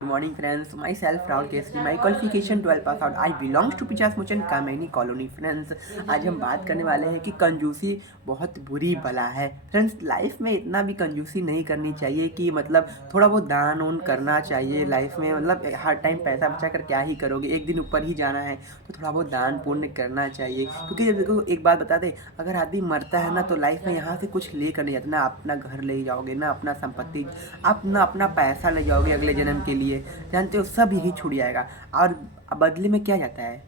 Good morning friends, myself Rahul Kesri, my qualification 12 pass out, I belongs to पिचास मुचन कामेनी colony. Friends आज हम बात करने वाले हैं कि कंजूसी बहुत बुरी बला है। फ्रेंड्स लाइफ में इतना भी कंजूसी नहीं करनी चाहिए कि मतलब थोड़ा बहुत दान उन करना चाहिए लाइफ में। मतलब हर टाइम पैसा बचा कर क्या ही करोगे, एक दिन ऊपर ही जाना है तो थोड़ा बहुत दान पुण्य करना चाहिए। क्योंकि जब देखो एक बात बता दे, अगर आदमी मरता है ना तो लाइफ में यहाँ से कुछ लेकर नहीं जाता, ना अपना घर ले जाओगे, ना अपना संपत्ति, आप ना अपना पैसा ले जाओगे अगले जन्म के लिए। जानते हो सब यही छूट जाएगा। और बदले में क्या जाता है?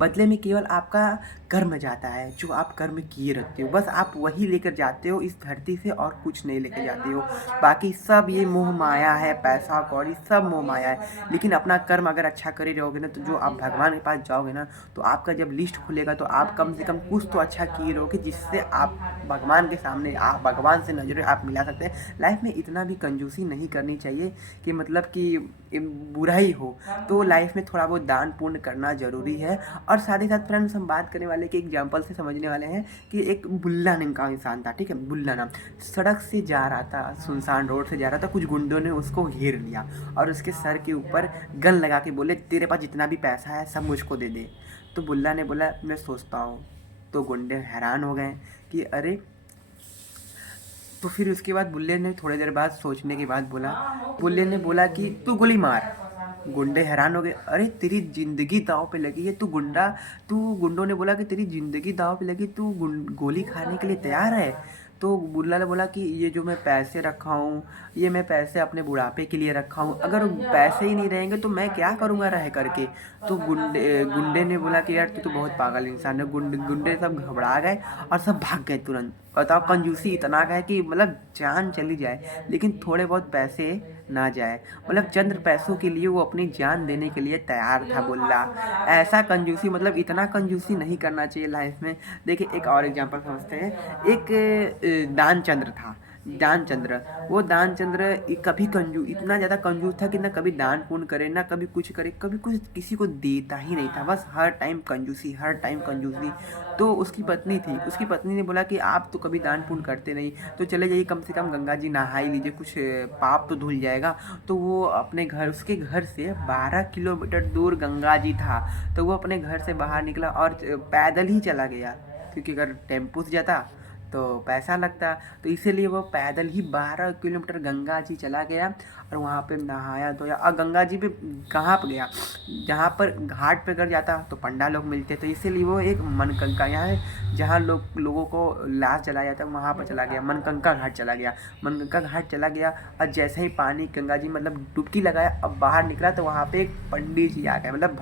बदले में केवल आपका कर्म जाता है, जो आप कर्म किए रखते हो, बस आप वही लेकर जाते हो इस धरती से और कुछ नहीं लेकर जाते हो। बाकी सब ये मोह माया है, पैसा कौड़ी सब मोह माया है। लेकिन अपना कर्म अगर अच्छा करे रहोगे ना तो जो आप भगवान के पास जाओगे ना तो आपका जब लिस्ट खुलेगा तो आप कम से कम कुछ तो अच्छा किए रहोगे जिससे आप भगवान के सामने, आप भगवान से नजरें आप मिला सकते हैं। लाइफ में इतना भी कंजूसी नहीं करनी चाहिए कि मतलब कि बुरा ही हो। तो लाइफ में थोड़ा बहुत दान पुण्य करना ज़रूरी है। और साथ ही साथ फ्रेंड्स हम बात करने वाले कि एग्जाम्पल से समझने वाले हैं कि एक बुल्ला नाम का इंसान था, ठीक है, बुल्ला नाम। सड़क से जा रहा था, सुनसान रोड से जा रहा था, कुछ गुंडों ने उसको घेर लिया और उसके सर के ऊपर गन लगा के बोले तेरे पास जितना भी पैसा है सब मुझको दे दे। तो बुल्ला ने बोला मैं सोचता हूँ। तो गुंडे हैरान हो गए कि अरे। तो फिर उसके बाद बुल्ले ने थोड़ी देर बाद सोचने के बाद बोला, बुल्ले ने बोला कि तू गोली मार। गुंडे हैरान हो गए, अरे तेरी जिंदगी दांव पे लगी है, तू गुंडों ने बोला कि तेरी जिंदगी दांव पे लगी, तू गोली खाने के लिए तैयार है। तो बुल्ला ने बोला कि ये जो मैं पैसे रखा हूँ, ये मैं पैसे अपने बुढ़ापे के लिए रखा हूँ, अगर पैसे ही नहीं रहेंगे तो मैं क्या करूँगा रह करके। तो गुंडे गुंडे ने बोला कि यार तू तो बहुत पागल इंसान है। गुंडे सब घबरा गए और सब भाग गए तुरंत। बताओ कंजूसी इतना है कि मतलब जान चली जाए लेकिन थोड़े बहुत पैसे ना जाए। मतलब चंद पैसों के लिए वो अपनी जान देने के लिए तैयार था बुल्ला। ऐसा कंजूसी, मतलब इतना कंजूसी नहीं करना चाहिए लाइफ में। देखिए एक और एग्जांपल समझते हैं। एक दानचंद्र था, दानचंद्र। वो दानचंद्र कभी इतना ज़्यादा कंजूस था कि ना कभी दान पुण्य करे, ना कभी कुछ करे, कभी कुछ किसी को देता ही नहीं था, बस हर टाइम कंजूसी, हर टाइम कंजूसी। तो उसकी पत्नी थी, उसकी पत्नी ने बोला कि आप तो कभी दान पुण्य करते नहीं, तो चले जाइए कम से कम गंगा जी नहा ही लीजिए, कुछ पाप तो धुल जाएगा। तो वो अपने घर, उसके घर से 12 किलोमीटर दूर गंगा जी था, तो वो अपने घर से बाहर निकला और पैदल ही चला गया। क्योंकि अगर टेम्पो से जाता तो पैसा लगता, तो इसीलिए वो पैदल ही 12 किलोमीटर गंगा जी चला गया और वहाँ पे नहाया धोया। और गंगा जी पे कहाँ पे गया, जहाँ पर घाट पे कर जाता तो पंडा लोग मिलते, तो इसीलिए वो एक मनकंका यहाँ है जहाँ लोगों को लाश जलाया जाता है, वहाँ पर चला गया, मनकंका घाट चला गया। मनकंका घाट चला गया और जैसे ही पानी गंगा जी मतलब डुबकी लगाया, अब बाहर निकला तो वहाँ पे एक पंडित जी आ गए, मतलब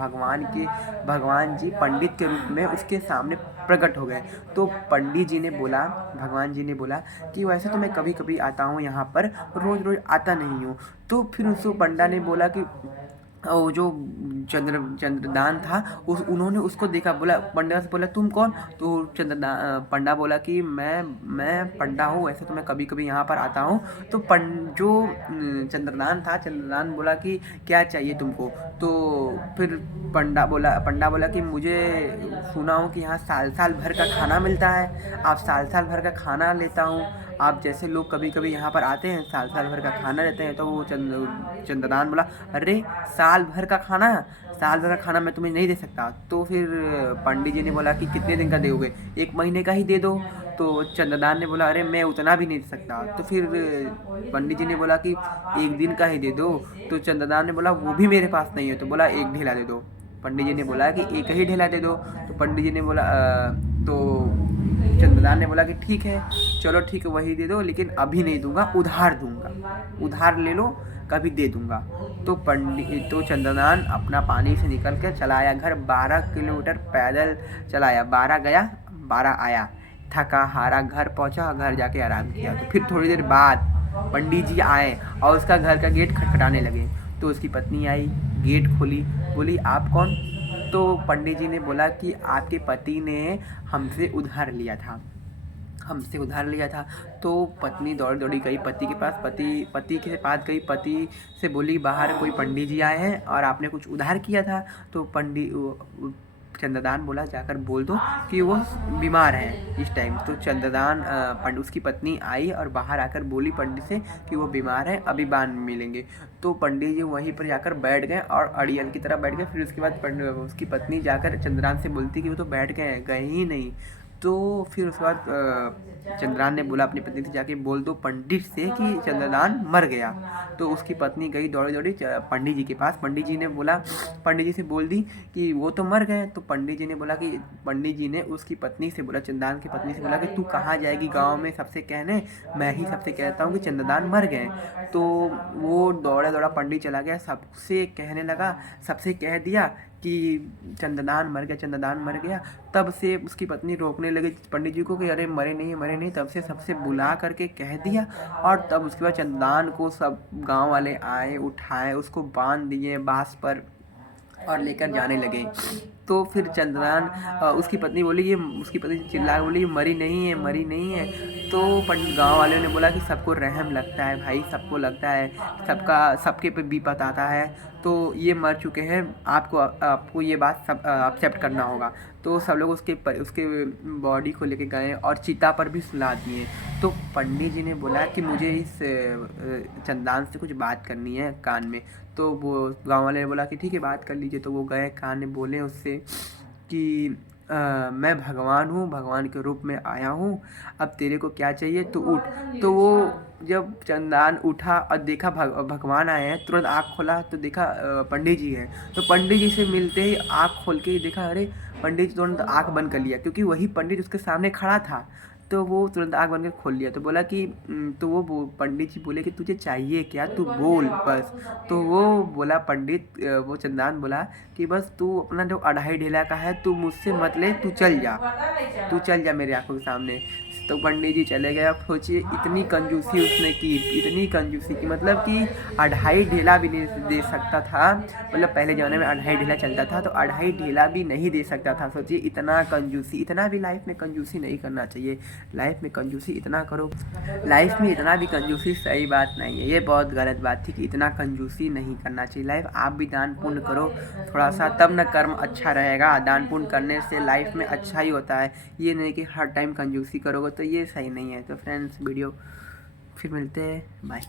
भगवान जी पंडित के रूप में उसके सामने प्रकट हो गए। तो पंडित जी ने बोला, भगवान जी ने बोला कि वैसे तो मैं कभी कभी आता हूँ यहाँ पर, रोज़ रोज़ आता नहीं हूँ। तो फिर उसको पंडा ने बोला कि वो जो चंद्रदान था उन्होंने उसको देखा, बोला पंडा से बोला तुम कौन। तो पंडा बोला कि मैं पंडा हूँ, वैसे तो मैं कभी कभी यहाँ पर आता हूँ। तो जो चंद्रदान बोला कि क्या चाहिए तुमको। तो फिर पंडा बोला कि मुझे सुना हूँ कि यहाँ साल साल भर का खाना मिलता है, आप साल साल भर का खाना लेता हूँ, आप जैसे लोग कभी कभी यहाँ पर आते हैं साल साल भर का खाना लेते हैं। तो वो चंद्रदान बोला अरे साल भर का खाना मैं तुम्हें नहीं दे सकता। तो फिर पंडित जी ने बोला कि कितने दिन का दोगे, 1 महीने का ही दे दो। तो चंद्रदान ने बोला अरे मैं उतना भी नहीं दे सकता। तो फिर पंडित जी ने बोला कि 1 दिन का ही दे दो। तो चंद्रदान ने बोला वो भी मेरे पास नहीं है, तो बोला एक ढेला दे दो। पंडित जी ने बोला कि एक ही ढेला दे दो। तो पंडित जी ने बोला तो चंद्रदान ने बोला कि ठीक है, चलो ठीक है वही दे दो, लेकिन अभी नहीं दूंगा, उधार दूंगा, उधार ले लो कभी दे दूंगा। तो चंद्रदान अपना पानी से निकल कर चला आया घर, 12 किलोमीटर पैदल चलाया, 12 गया 12 आया, थका हारा घर पहुंचा, घर जाके आराम किया। तो फिर थोड़ी देर बाद पंडित जी आए और उसका घर का गेट खटखटाने लगे। तो उसकी पत्नी आई, गेट खोली, बोली आप कौन। तो पंडित जी ने बोला कि आपके पति ने हमसे उधार लिया था, हमसे उधार लिया था। तो पत्नी दौड़ दौड़ी गई पति के पास, पति के पास गई, पति से बोली बाहर कोई पंडित जी आए हैं और आपने कुछ उधार किया था। तो चंद्रदान बोला जाकर बोल दो कि वो बीमार है इस टाइम। तो चंद्रदान पंडित उसकी पत्नी आई और बाहर आकर बोली पंडित से कि वो बीमार है, अभी बाद में मिलेंगे। तो पंडित जी वहीं पर जाकर बैठ गए और अड़ियल की तरह बैठ गए। फिर उसके बाद उसकी पत्नी जाकर चंद्रदान से बोलती कि वो तो बैठ गए ही नहीं। तो फिर उसके बाद चंद्रदान ने बोला अपनी पत्नी से जाके बोल दो पंडित से कि चंद्रदान मर गया। तो उसकी पत्नी गई दौड़ी दौड़ी पंडित जी के पास। पंडित जी ने बोला, पंडित जी से बोल दी कि वो तो मर गए। तो पंडित जी ने बोला कि पंडित जी ने उसकी पत्नी से बोला, चंद्रदान की पत्नी से बोला कि तू कहाँ जाएगी गांव में सबसे कहने, मैं ही सबसे कहता हूँ कि चंद्रदान मर गए। तो वो दौड़ा दौड़ा पंडित चला गया, सबसे कहने लगा, सबसे कह दिया कि चंद्रदान मर गया, चंद्रदान मर गया। तब से उसकी पत्नी रोकने लगी पंडित जी को कि अरे मरे नहीं मरे नहीं। तब से सबसे बुला करके कह दिया। और तब उसके बाद चंद्रदान को सब गांव वाले आए, उठाए, उसको बांध दिए बांस पर और लेकर जाने लगे। तो फिर चंद्रदान उसकी पत्नी बोली, ये उसकी पत्नी चिल्ला बोली ये मरी नहीं है, मरी नहीं है। तो गांव वालों ने बोला कि सबको रहम लगता है भाई, सबको लगता है, सबके पे विपत आता है। तो ये मर चुके हैं, आपको ये बात सब एक्सेप्ट करना होगा। तो सब लोग उसके बॉडी को लेके गए और चिता पर भी सुला दिए। तो पंडित जी ने बोला कि मुझे इस चंद्रदान से कुछ बात करनी है कान में। तो वो गांव वाले ने बोला कि ठीक है बात कर लीजिए। तो वो गए कान में बोले उससे कि मैं भगवान हूँ, भगवान के रूप में आया हूँ, अब तेरे को क्या चाहिए तो उठ। तो वो जब चंद्रदान उठा और देखा भगवान आए हैं, तुरंत आँख खोला तो देखा पंडित जी हैं। तो पंडित जी से मिलते ही आँख खोल के देखा, अरे पंडित जी तुरंत आँख बंद कर लिया क्योंकि वही पंडित उसके सामने खड़ा था। तो वो तुरंत आँख बंद कर खोल लिया। तो बोला कि तो वो पंडित जी बोले कि तुझे चाहिए क्या, तू बोल बस। तो वो बोला पंडित, वो चंद्रदान बोला कि बस तू अपना जो 2.5 ढेला का है तू मुझसे मत ले, तू चल जा मेरे आंखों के सामने। तो पंडित जी चले गए। अब सोचिए इतनी कंजूसी उसने की, इतनी कंजूसी की, मतलब कि 2.5 ढेला भी नहीं दे सकता था। मतलब पहले ज़माने में 2.5 ढेला चलता था, तो 2.5 ढेला भी नहीं दे सकता था। सोचिए इतना कंजूसी, इतना भी लाइफ में कंजूसी नहीं करना चाहिए। लाइफ में कंजूसी इतना करो, लाइफ में इतना भी कंजूसी सही बात नहीं है, ये बहुत गलत बात थी कि इतना कंजूसी नहीं करना चाहिए। लाइफ आप भी दान पुण्य करो थोड़ा सा, तब न कर्म अच्छा रहेगा। दान पुण्य करने से लाइफ में अच्छा ही होता है, ये नहीं कि हर टाइम कंजूसी करोगे तो ये सही नहीं है। तो फ्रेंड्स वीडियो फिर मिलते हैं, बाय।